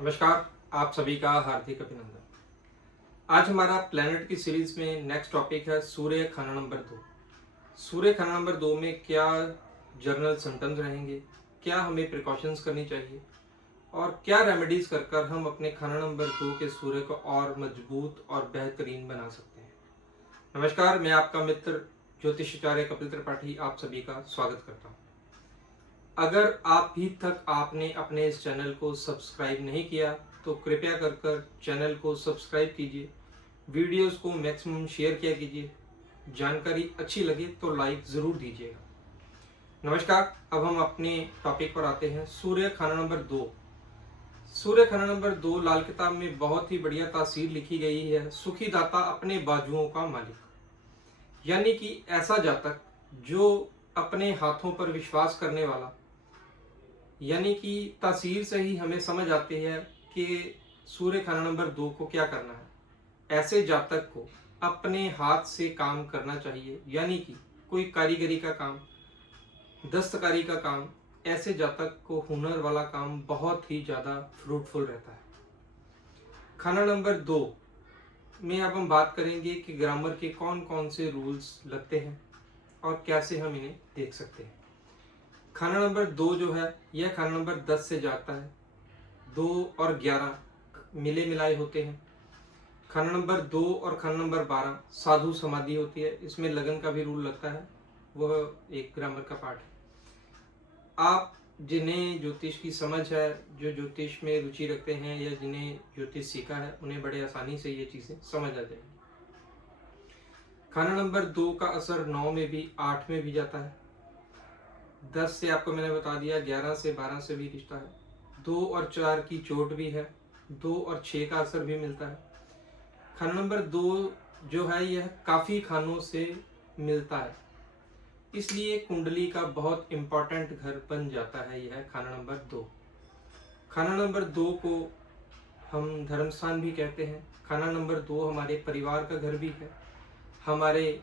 नमस्कार। आप सभी का हार्दिक अभिनंदन। आज हमारा प्लेनेट की सीरीज में नेक्स्ट टॉपिक है सूर्य खाना नंबर 2। सूर्य खाना नंबर 2 में क्या जर्नल सिम्टम्स रहेंगे, क्या हमें प्रिकॉशंस करनी चाहिए और क्या रेमेडीज कर कर हम अपने खाना नंबर 2 के सूर्य को और मजबूत और बेहतरीन बना सकते हैं। नमस्कार, मैं आपका मित्र ज्योतिषाचार्य कपिल त्रिपाठी आप सभी का स्वागत करता हूँ। अगर अभी तक आपने अपने इस चैनल को सब्सक्राइब नहीं किया तो कृपया कर चैनल को सब्सक्राइब कीजिए, वीडियोस को मैक्सिमम शेयर किया कीजिए, जानकारी अच्छी लगे तो लाइक ज़रूर दीजिएगा। नमस्कार, अब हम अपने टॉपिक पर आते हैं। सूर्य खाना नंबर 2। सूर्य खाना नंबर 2 लाल किताब में बहुत ही बढ़िया तासीर लिखी गई है। सुखी दाता अपने बाजुओं का मालिक, यानी कि ऐसा जातक जो अपने हाथों पर विश्वास करने वाला, यानी कि तासीर से ही हमें समझ आती है कि सूर्य खाना नंबर 2 को क्या करना है। ऐसे जातक को अपने हाथ से काम करना चाहिए, यानी कि कोई कारीगरी का काम, दस्तकारी का काम, ऐसे जातक को हुनर वाला काम बहुत ही ज़्यादा फ्रूटफुल रहता है। खाना नंबर 2 में अब हम बात करेंगे कि ग्रामर के कौन कौन से रूल्स लगते हैं और कैसे हम इन्हें देख सकते हैं। खाना नंबर 2 जो है यह खाना नंबर 10 से जाता है। 2 और 11 मिले मिलाए होते हैं। खाना नंबर 2 और खाना नंबर 12 साधु समाधि होती है। इसमें लगन का भी रूल लगता है, वह एक ग्रामर का पार्ट है। आप जिन्हें ज्योतिष की समझ है, जो ज्योतिष में रुचि रखते हैं या जिन्हें ज्योतिष सीखा है, उन्हें बड़े आसानी से ये चीज़ें समझ आ जाएंगी। खाना नंबर 2 का असर 9 में भी 8 में भी जाता है। 10 से आपको मैंने बता दिया, 11 से 12 से भी रिश्ता है। 2 और 4 की चोट भी है। 2 और 6 का असर भी मिलता है। खाना नंबर 2 जो है यह काफ़ी खानों से मिलता है, इसलिए कुंडली का बहुत इम्पॉर्टेंट घर बन जाता है यह खाना नंबर 2। खाना नंबर 2 को हम धर्म स्थान भी कहते हैं। खाना नंबर 2 हमारे परिवार का घर भी है, हमारे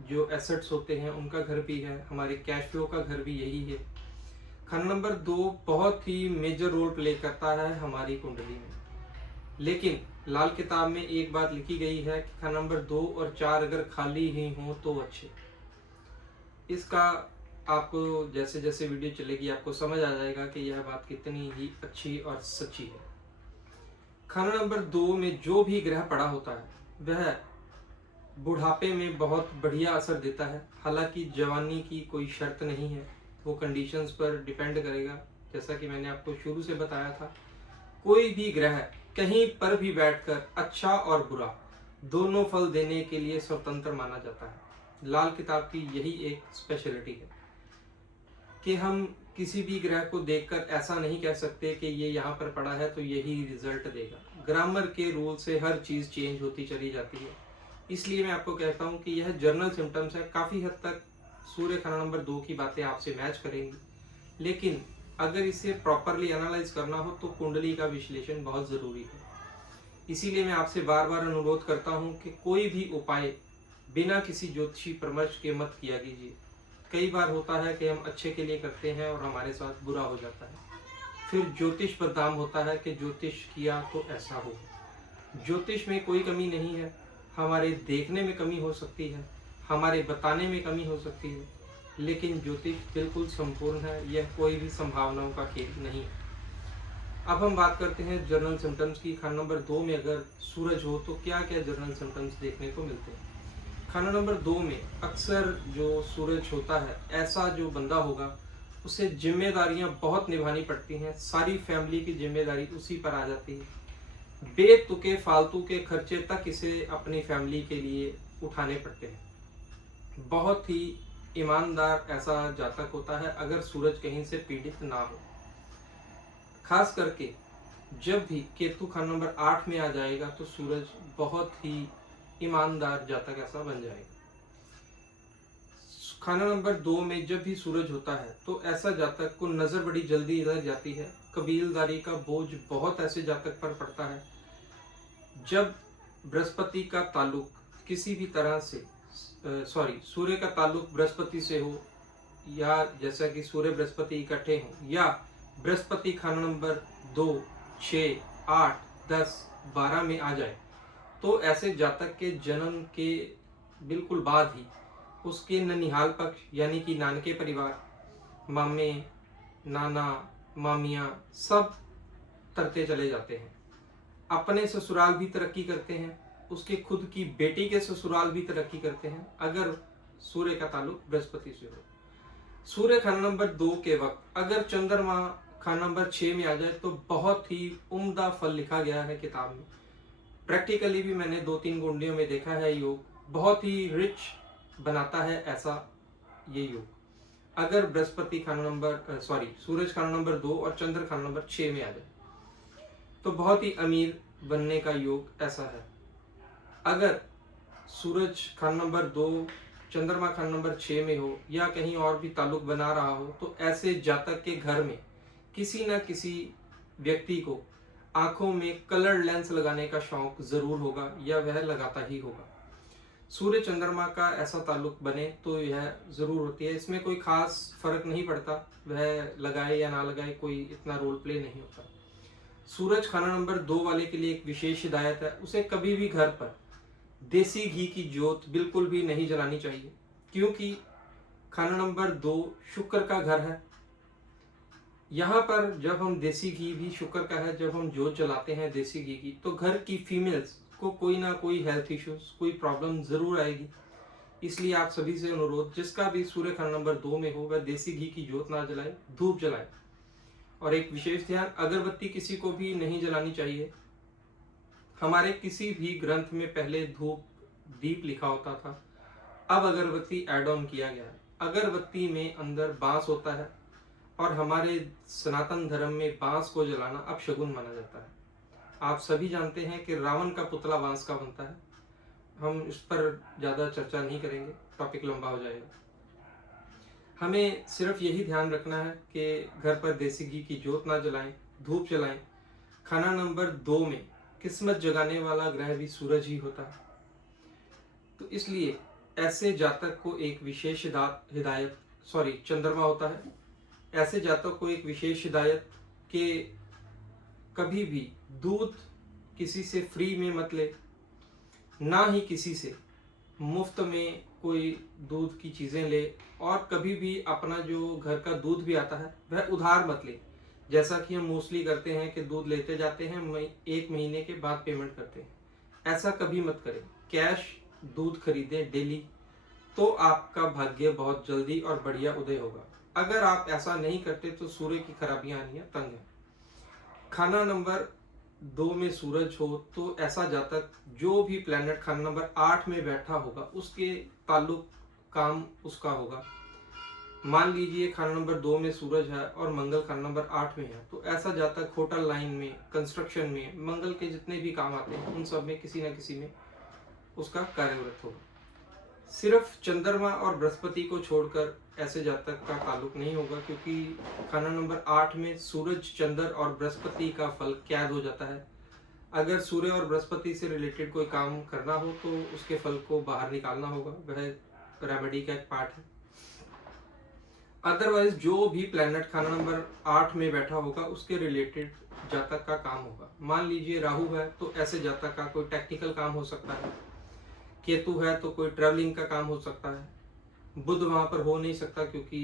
जो एसेट्स होते हैं उनका घर भी है, हमारे कैश फ्लो का घर भी यही है। खाना नंबर 2 बहुत ही मेजर रोल प्ले करता है हमारी कुंडली में। लेकिन लाल किताब में एक बात लिखी गई है कि खाना नंबर 2 और 4 अगर खाली ही हों तो अच्छे। इसका आपको जैसे जैसे वीडियो चलेगी आपको समझ आ जाएगा कि यह बात कितनी ही अच्छी और सच्ची है। खाना नंबर 2 में जो भी ग्रह पड़ा होता है वह बुढ़ापे में बहुत बढ़िया असर देता है। हालांकि जवानी की कोई शर्त नहीं है, वो कंडीशंस पर डिपेंड करेगा। जैसा कि मैंने आपको शुरू से बताया था, कोई भी ग्रह कहीं पर भी बैठकर अच्छा और बुरा दोनों फल देने के लिए स्वतंत्र माना जाता है। लाल किताब की यही एक स्पेशलिटी है कि हम किसी भी ग्रह को देखकर ऐसा नहीं कह सकते कि ये यहाँ पर पड़ा है तो यही रिजल्ट देगा। ग्रामर के रूल से हर चीज़ चेंज होती चली जाती है। इसलिए मैं आपको कहता हूँ कि यह जर्नल सिम्टम्स है। काफ़ी हद तक सूर्य खाना नंबर 2 की बातें आपसे मैच करेंगी, लेकिन अगर इसे प्रॉपरली एनालाइज करना हो तो कुंडली का विश्लेषण बहुत ज़रूरी है। इसीलिए मैं आपसे बार बार अनुरोध करता हूँ कि कोई भी उपाय बिना किसी ज्योतिषी परामर्श के मत किया कीजिए। कई बार होता है कि हम अच्छे के लिए करते हैं और हमारे साथ बुरा हो जाता है, फिर ज्योतिष बदनाम होता है कि ज्योतिष किया तो ऐसा हो। ज्योतिष में कोई कमी नहीं है, हमारे देखने में कमी हो सकती है, हमारे बताने में कमी हो सकती है, लेकिन ज्योतिष बिल्कुल संपूर्ण है। यह कोई भी संभावनाओं का खेल नहीं है। अब हम बात करते हैं जर्नल सिम्टम्स की। खाना नंबर 2 में अगर सूरज हो तो क्या क्या जर्नल सिम्टम्स देखने को मिलते हैं। खाना नंबर 2 में अक्सर जो सूरज होता है, ऐसा जो बंदा होगा उसे जिम्मेदारियां बहुत निभानी पड़ती हैं। सारी फैमिली की जिम्मेदारी उसी पर आ जाती है। बेतुके फालतू के खर्चे तक इसे अपनी फैमिली के लिए उठाने पड़ते हैं। बहुत ही ईमानदार ऐसा जातक होता है अगर सूरज कहीं से पीड़ित ना हो। खास करके जब भी केतु खाना नंबर 8 में आ जाएगा तो सूरज बहुत ही ईमानदार जातक ऐसा बन जाएगा। खाना नंबर 2 में जब भी सूरज होता है तो ऐसा जातक को नज़र बड़ी जल्दी लग जाती है। कबीलदारी का बोझ बहुत ऐसे जातक पर पड़ता है। जब बृहस्पति का ताल्लुक किसी भी तरह से सूर्य का ताल्लुक बृहस्पति से हो, या जैसा कि सूर्य बृहस्पति इकट्ठे हो, या बृहस्पति खाना नंबर 2 6, 8, 10, 12 में आ जाए तो ऐसे जातक के जन्म के बिल्कुल बाद ही उसके ननिहाल पक्ष यानी कि नानके परिवार, मामे, नाना, मामियाँ सब तरते चले जाते हैं। अपने ससुराल भी तरक्की करते हैं, उसके खुद की बेटी के ससुराल भी तरक्की करते हैं अगर सूर्य का ताल्लुक बृहस्पति से हो। सूर्य खाना नंबर 2 के वक्त अगर चंद्रमा खाना नंबर 6 में आ जाए तो बहुत ही उम्दा फल लिखा गया है किताब में। प्रैक्टिकली भी मैंने 2-3 कुंडलियों में देखा है, योग बहुत ही रिच बनाता है ऐसा ये योग। अगर बृहस्पति खाना नंबर सूरज खाना नंबर 2 और चंद्र खाना नंबर 6 में आ जाए तो बहुत ही अमीर बनने का योग ऐसा है। अगर सूरज खाना नंबर 2 चंद्रमा खाना नंबर 6 में हो या कहीं और भी ताल्लुक बना रहा हो तो ऐसे जातक के घर में किसी न किसी व्यक्ति को आंखों में कलर लेंस लगाने का शौक जरूर होगा या वह लगाता ही होगा। सूर्य चंद्रमा का ऐसा ताल्लुक बने तो यह जरूर होती है। इसमें कोई खास फर्क नहीं पड़ता, वह लगाए या ना लगाए कोई इतना रोल प्ले नहीं होता। सूरज खाना नंबर 2 वाले के लिए एक विशेष हिदायत है, उसे कभी भी घर पर देसी घी की जोत बिल्कुल भी नहीं जलानी चाहिए, क्योंकि खाना नंबर 2 शुक्र का घर है। यहाँ पर जब हम देसी घी भी शुक्र का है, जब हम जोत जलाते हैं देसी घी की तो घर की फीमेल्स को कोई ना कोई हेल्थ इश्यूज, कोई प्रॉब्लम जरूर आएगी। इसलिए आप सभी से अनुरोध, जिसका भी सूर्य खाना नंबर 2 में हो वह देसी घी की जोत ना जलाए, धूप जलाए। और एक विशेष ध्यान, अगरबत्ती किसी को भी नहीं जलानी चाहिए। हमारे किसी भी ग्रंथ में पहले धूप दीप लिखा होता था, अब अगरबत्ती ऐड ऑन किया गया है। अगरबत्ती में अंदर बांस होता है और हमारे सनातन धर्म में बांस को जलाना अपशगुन माना जाता है। आप सभी जानते हैं कि रावण का पुतला बांस का बनता है। हम इस पर ज़्यादा चर्चा नहीं करेंगे, टॉपिक लंबा हो जाएगा। हमें सिर्फ यही ध्यान रखना है कि घर पर देसी घी की जोत ना जलाएं, धूप जलाएं। खाना नंबर 2 में किस्मत जगाने वाला ग्रह भी सूरज ही होता है, तो इसलिए ऐसे जातक को एक विशेष हिदायत चंद्रमा होता है। ऐसे जातक को एक विशेष हिदायत कि कभी भी दूध किसी से फ्री में मत ले, ना ही किसी से मुफ्त में कोई दूध की चीज़ें ले, और कभी भी अपना जो घर का दूध भी आता है वह उधार मत ले। जैसा कि हम मोस्टली करते हैं कि दूध लेते जाते हैं, 1 महीने के बाद पेमेंट करते हैं, ऐसा कभी मत करें। कैश दूध खरीदें डेली, तो आपका भाग्य बहुत जल्दी और बढ़िया उदय होगा। अगर आप ऐसा नहीं करते तो सूर्य की खराबियां आनी है, तंग है। खाना नंबर 2 में सूरज हो तो ऐसा जातक जो भी प्लैनेट खाना नंबर 8 में बैठा होगा उसके ताल्लुक काम उसका होगा। मान लीजिए खाना नंबर 2 में सूरज है और मंगल खाना नंबर 8 में है, तो ऐसा जातक होटल लाइन में, कंस्ट्रक्शन में, मंगल के जितने भी काम आते हैं उन सब में किसी न किसी में उसका कार्यरत होगा। सिर्फ चंद्रमा और बृहस्पति को छोड़कर ऐसे जातक का ताल्लुक नहीं होगा, क्योंकि खाना नंबर 8 में सूरज, चंद्र और बृहस्पति का फल कैद हो जाता है। अगर सूर्य और बृहस्पति से रिलेटेड कोई काम करना हो तो उसके फल को बाहर निकालना होगा, वह रेमेडी का एक पार्ट है। अदरवाइज जो भी प्लैनेट खाना नंबर 8 में बैठा होगा उसके रिलेटेड जातक का काम होगा। मान लीजिए राहु है तो ऐसे जातक का कोई टेक्निकल काम हो सकता है, केतु है तो कोई ट्रैवलिंग का काम हो सकता है, बुध वहां पर हो नहीं सकता क्योंकि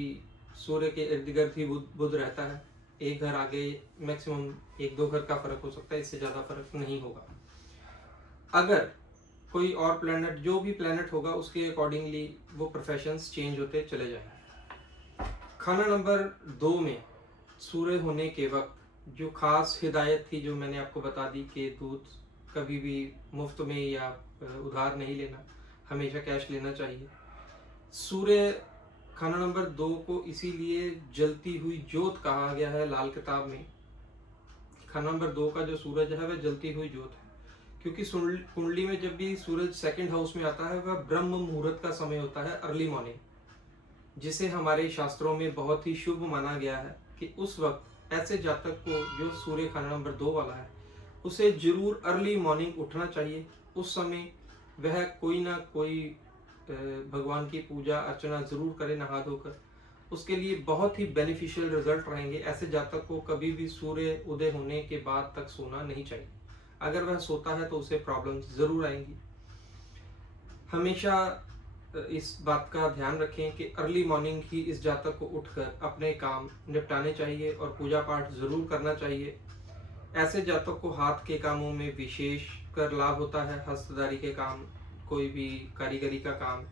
सूर्य के इर्द गिर्द ही बुध रहता है। एक घर आगे मैक्सिमम 1-2 घर का फर्क हो सकता है, इससे ज्यादा फर्क नहीं होगा। अगर कोई और प्लैनेट, जो भी प्लैनेट होगा उसके अकॉर्डिंगली वो प्रोफेशंस चेंज होते चले जाएंगे। खाना नंबर 2 में सूर्य होने के वक्त जो खास हिदायत थी जो मैंने आपको बता दी कि दूध कभी भी मुफ्त में या उधार नहीं लेना, हमेशा कैश लेना चाहिए। सूर्य खाना नंबर 2 को इसीलिए जलती हुई ज्योत कहा गया है लाल किताब में। खाना नंबर 2 का जो सूरज है वह जलती हुई ज्योत है, क्योंकि कुंडली में जब भी सूरज सेकंड हाउस में आता है वह ब्रह्म मुहूर्त का समय होता है, अर्ली मॉर्निंग, जिसे हमारे शास्त्रों में बहुत ही शुभ माना गया है कि उस वक्त ऐसे जातक को जो सूर्य खाना नंबर 2 वाला है उसे जरूर अर्ली मॉर्निंग उठना चाहिए। उस समय वह कोई ना कोई भगवान की पूजा अर्चना जरूर करे नहा धोकर। उसके लिए बहुत ही बेनिफिशियल रिजल्ट रहेंगे। ऐसे जातक को कभी भी सूर्य उदय होने के बाद तक सोना नहीं चाहिए। अगर वह सोता है तो उसे प्रॉब्लम्स जरूर आएंगी। हमेशा इस बात का ध्यान रखें कि अर्ली मॉर्निंग ही इस जातक को उठकर अपने काम निपटाने चाहिए और पूजा पाठ जरूर करना चाहिए। ऐसे जातक को हाथ के कामों में विशेष कर लाभ होता है, हस्तदारी के काम, कोई भी कारीगरी का काम।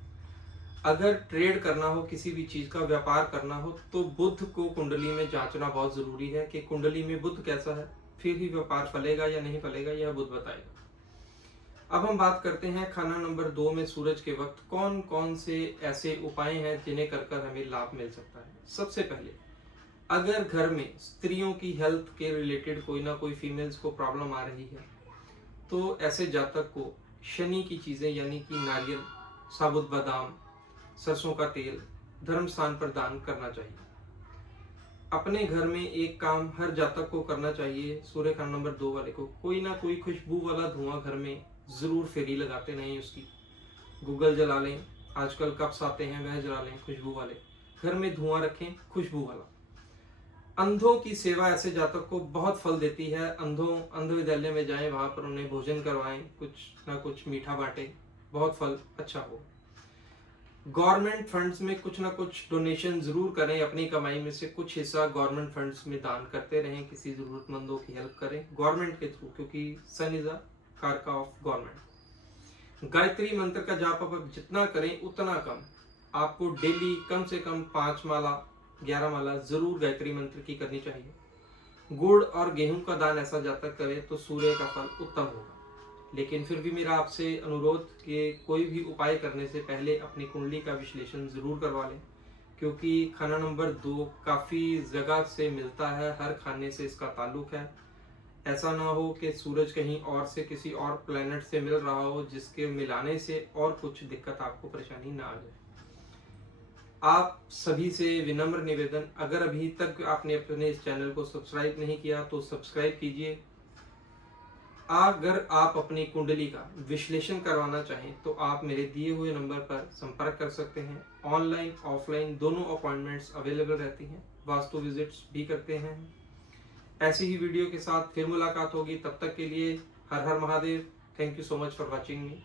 अगर ट्रेड करना हो, किसी भी चीज का व्यापार करना हो, तो बुध को कुंडली में जांचना बहुत जरूरी है कि कुंडली में बुध कैसा है, फिर ही व्यापार फलेगा या नहीं फलेगा, यह बुध बताएगा। अब हम बात करते हैं खाना नंबर 2 में सूरज के वक्त कौन कौन से ऐसे उपाय हैं जिन्हें कर हमें लाभ मिल सकता है। सबसे पहले, अगर घर में स्त्रियों की हेल्थ के रिलेटेड कोई ना कोई फीमेल्स को प्रॉब्लम आ रही है, तो ऐसे जातक को शनि की चीजें यानी कि नारियल, साबुत बादाम, सरसों का तेल धर्म स्थान पर दान करना चाहिए। अपने घर में एक काम हर जातक को करना चाहिए, सूर्य खाना नंबर 2 वाले को कोई ना कोई खुशबू वाला धुआं घर में जरूर फेरी लगाते नहीं उसकी। गूगल जला लें, आजकल कप्स आते हैं वह जला लें खुशबू वाले। घर में धुआं रखें खुशबू वाला। अंधों की सेवा ऐसे जातक को बहुत फल देती है। अंध विद्यालय में जाएं, वहां पर उन्हें भोजन करवाएं, कुछ ना कुछ मीठा बांटें, बहुत फल अच्छा हो। गवर्नमेंट फंड्स में कुछ ना कुछ डोनेशन जरूर करें, अपनी कमाई में से कुछ हिस्सा गवर्नमेंट फंड्स में दान करते रहें, किसी जरूरतमंदों की हेल्प करें गवर्नमेंट के थ्रू, क्योंकि सन इज अ कारका ऑफ गवर्नमेंट। गायत्री मंत्र का जाप आप जितना करें उतना कम। आपको डेली कम से कम 5 माला 11 माला जरूर गायत्री मंत्र की करनी चाहिए। गुड़ और गेहूं का दान ऐसा जातक करे तो सूर्य का फल उत्तम होगा। लेकिन फिर भी मेरा आपसे अनुरोध कि कोई भी उपाय करने से पहले अपनी कुंडली का विश्लेषण जरूर करवा लें, क्योंकि खाना नंबर 2 काफ़ी जगह से मिलता है, हर खाने से इसका ताल्लुक है। ऐसा ना हो कि सूरज कहीं और से किसी और प्लेनेट से मिल रहा हो, जिसके मिलाने से और कुछ दिक्कत आपको परेशानी ना आ जाए। आप सभी से विनम्र निवेदन, अगर अभी तक आपने अपने इस चैनल को सब्सक्राइब नहीं किया तो सब्सक्राइब कीजिए। अगर आप अपनी कुंडली का विश्लेषण करवाना चाहें तो आप मेरे दिए हुए नंबर पर संपर्क कर सकते हैं। ऑनलाइन ऑफलाइन दोनों अपॉइंटमेंट्स अवेलेबल रहती हैं, वास्तु विजिट्स भी करते हैं। ऐसी ही वीडियो के साथ फिर मुलाकात होगी, तब तक के लिए हर हर Mahadev. Thank you so much for watching me.